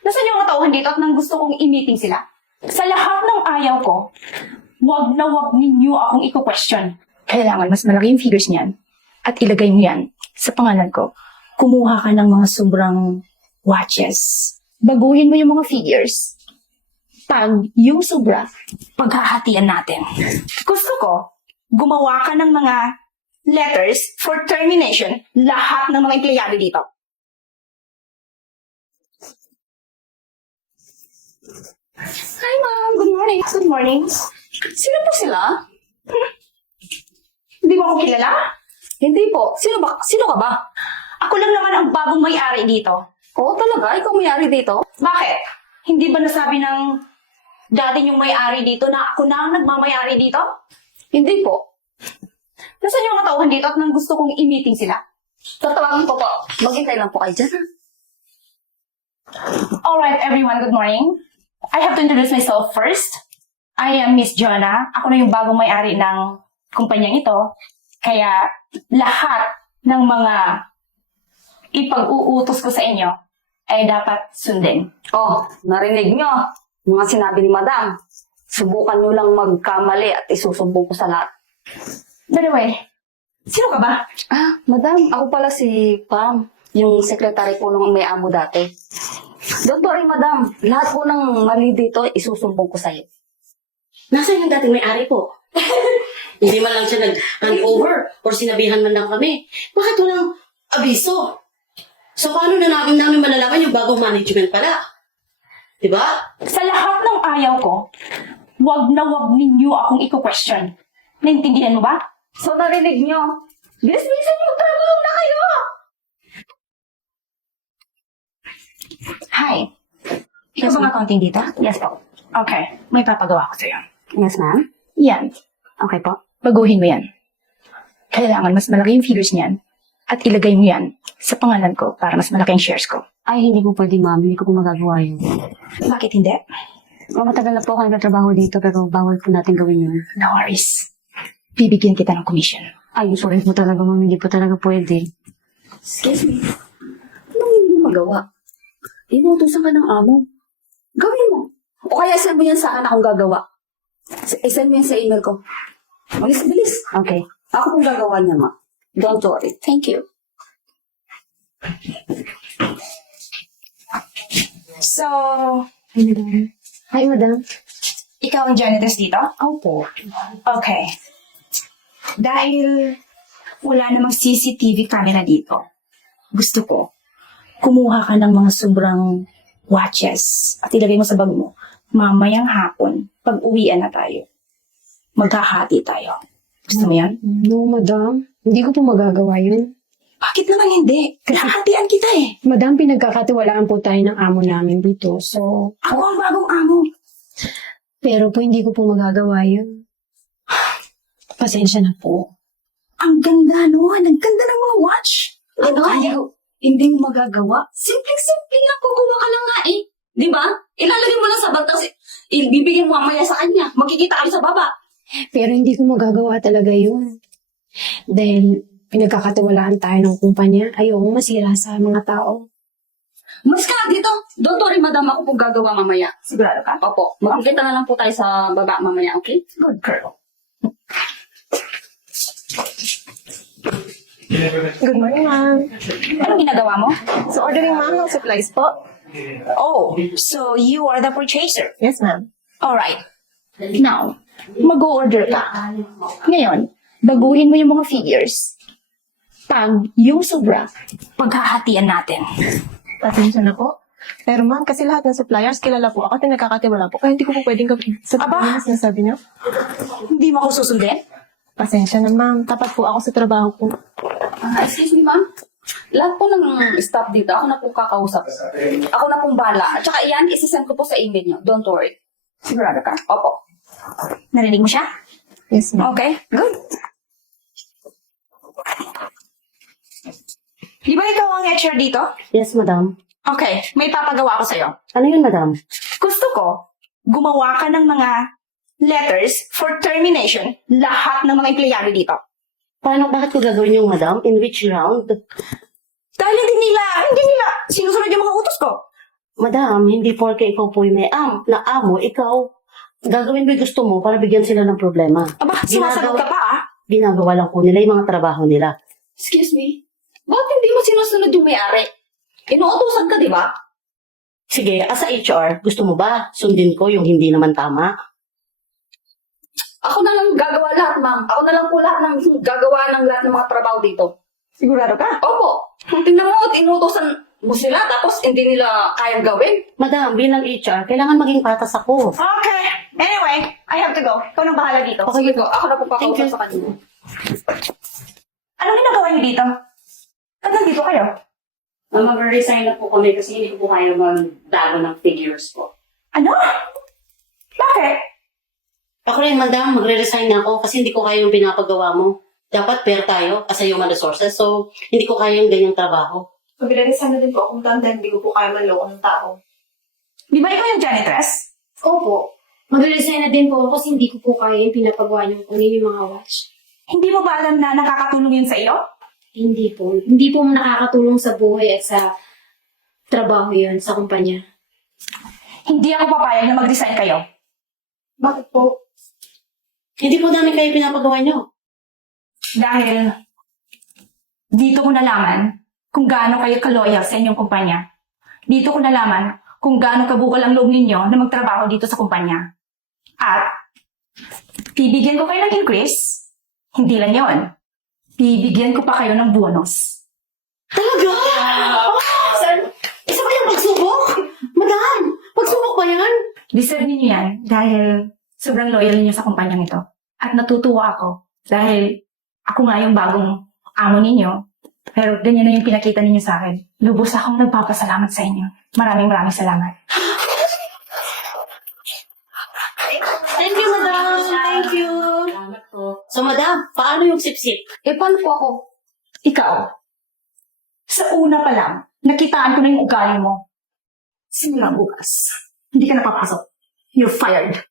Nasaan yung mga tauhan dito at nang gusto kong i-meeting sila? Sa lahat ng ayaw ko, wag na wag ninyo akong i-question. Kailangan mas malaki yung figures niyan at ilagay mo yan sa pangalan ko. Kumuha ka ng mga sobrang watches. Baguhin mo yung mga figures. Pag yung sobra, paghahatian natin. Gusto ko, gumawa ka ng mga letters for termination lahat ng mga empleyado dito. Hi, ma'am. Good morning. Good morning. Sino po sila? Hindi mo ako kilala? Hindi po. Sino ka ba? Ako lang naman ang bagong may-ari dito. Oo, talaga? Ikaw may-ari dito? Bakit? Hindi ba nasabi ng dati yung may-ari dito na ako na ang nagmamay-ari dito? Hindi po. Nasaan yung mga tauhan dito at nang gusto kong i-meeting sila? Tatawagin ko po. Maghintay lang po kayo dyan. Alright, everyone. Good morning. I have to introduce myself first. I am Miss Jonah. Ako na yung bagong may-ari ng kumpanyang ito. Kaya lahat ng mga ipag-uutos ko sa inyo ay dapat sundin. Oh, narinig nyo. Mga sinabi ni Madam. Subukan nyo lang magkamali at isusumbong ko sa lahat. By the way, sino ka ba? Madam, ako pala si Pam. Yung sekretary po nung may amo dati. Don't worry, Madam. Lahat po ng mali dito, isusumbong ko sa'yo. Nasaan yung dating may-ari po? Hindi man lang siya nag-hand-over or sinabihan man lang kami. Bakit walang abiso? So, paano na namin malalaman yung bagong management pala? Diba? Sa lahat ng ayaw ko, wag na wag ninyo akong i-question. Naintindihan mo ba? So, narinig nyo. Bilis-bilisan nyo, trabaho na kayo! Hi. Ikaw ba ang accounting dito? Yes po. Okay. May papagawa ko sa'yo. Yes, ma'am. Yan. Okay po. Baguhin mo yan. Kailangan mas malaki yung figures niyan at ilagay mo yan sa pangalan ko para mas malaki yung shares ko. Ay, hindi po pwede, ma'am. Hindi ko po magagawa yun. Bakit hindi? Matagal na po ako nagtatrabaho dito pero bawal po natin gawin yun. No worries. Bibigyan kita ng commission. Ay, sorry po talaga, ma'am. Hindi po talaga pwede. Excuse me. Anong hindi mo magawa? Inuutosan ka ng amo. Gawin mo. O kaya send mo yan sa akin akong gagawa. I-send mo yan sa email ko. Bilis-bilis. Okay. Ako pong gagawa niya, ma. Don't worry. Thank you. So, Hi, madam. ikaw ang janitress dito? Opo. Okay. Dahil wala namang CCTV camera dito, gusto ko, kumuha ka ng mga sobrang watches at ilagay mo sa bag mo. Mamayang hapon, pag uwian na tayo, magkahati tayo. Gusto mo yan? No, madam. Hindi ko po magagawa yun. Bakit naman hindi? Kahatian kita eh. Madam, pinagkakatiwalaan po tayo ng amo namin dito. So, Ako ang bagong amo. pero po hindi ko po magagawa yun. Pasensya na po. Ang ganda nun. Ang ganda ng mga watch. Ano? Hindi mo magagawa? Simple-simple lang. Kukuha ka lang nga eh. Di ba? Ilalagay mo lang sa bag, tapos ibibigay mo mamaya sa kanya. Makikita kami sa baba. Pero hindi ko magagawa talaga yun. Dahil pinagkakatiwalaan tayo ng kumpanya. Ayoko masira sa mga tao. Mas ka dito. Don't worry, madam. Ako pong gagawa mamaya. Sigurado ka? Opo. Makikita na lang po tayo sa baba mamaya, okay? Good girl. Good morning, ma'am. Anong ginagawa mo? So, ordering ma'am ng supplies po? Oh, so you are the purchaser. Yes, ma'am. Alright. Now, mag-order ka. Ngayon, baguhin mo yung mga figures. Pag yung sobra, paghahatian natin. Pasensya na po. Pero ma'am, kasi lahat ng suppliers kilala po ako at nagkakatiwala po. Kaya hindi ko po pwedeng gawin. Aba! Ano sinasabi niyo? Hindi mo ako susundin? Pasensya na ma'am. Tapat po ako sa trabaho ko. Excuse me, ma'am. Lahat po ng staff dito, ako na po kakausap. Ako na pong bala. At saka yan, isisend ko po sa email niyo. Don't worry. Sigurado ka? Opo. Narinig mo siya? Yes, ma'am. Okay, good. Di ba ikaw ang HR dito? Yes, madam. Okay, may papagawa ko sa'yo. Ano yun, madam? Gusto ko, gumawa ka ng mga letters for termination lahat ng mga empleyado dito. Bakit ko gagawin yung madam? In which round? Dahil hindi nila sinusunod yung mga utos ko. Madam, hindi porke ikaw po yung may na amo, ikaw, gagawin mo yung gusto mo para bigyan sila ng problema. Aba, sumasagot ka pa ah. Ginagawa lang po nila yung mga trabaho nila. Excuse me? Bakit hindi mo sinusunod yung may-ari? Inuutosan ka, di ba? Sige, as a HR, gusto mo ba sundin ko yung hindi naman tama? Ako na lang gagawa lahat, ma'am. Ako na lang po lahat ng gagawa ng lahat ng mga trabaho dito. Sigurado ka? Opo. Tingnan mo, inuutosan mo sila tapos hindi nila kayang gawin. Madam, bilang HR, kailangan maging patas ako. Okay. Anyway, I have to go. Ikaw nang bahala dito. Sige po, ako na po Thank you. pakausap sa kanila. Anong ginagawa niyo dito? Ba't nandito kayo? Mag-resign na po kami kasi hindi ko po kaya magdago ng figures po. Ano? Bakit? Ako rin, madam, magre-resign na ako kasi hindi ko kaya yung pinapagawa mo. Dapat fair tayo as a human resources, so hindi ko kaya yung ganyang trabaho. Mabilisan na din po kung tanda, hindi ko po kaya manloko ng tao. Di ba ikaw yung janitress? Opo. Magre-resign na din po ako kasi hindi ko po kaya yung pinapagawa niyo kunin yung mga watch. Hindi mo ba alam na nakakatulong yun sa iyo? Hindi po. Hindi po nakakatulong sa buhay at sa trabaho yun sa kumpanya. Hindi ako papayag na mag-resign kayo. Bakit po? Hindi po namin kayo pinapagawa nyo. Dahil dito ko nalaman kung gaano kayo kaloyal sa inyong kumpanya. Dito ko nalaman kung gaano kabukal ang loob ninyo na magtrabaho dito sa kumpanya. At bibigyan ko kayo ng increase. Hindi lang yon. Bibigyan ko pa kayo ng bonus. Talaga? Sir, isa ba yung pagsubok? Madam, pagsubok ba yan? Deserve ninyo yan dahil sobrang loyal ninyo sa kumpanyang ito. At natutuwa ako dahil ako nga yung bagong amo ninyo. Pero ganyan na yung pinakita ninyo sa akin. Lubos akong nagpapasalamat sa inyo. Maraming salamat. Thank you, madam. Thank you. Salamat po. So, madam, paano yung sip-sip? Paano po ako? Ikaw, sa una pa lang, nakitaan ko na yung ugali mo. Simula bukas, hindi ka napapasok. You're fired.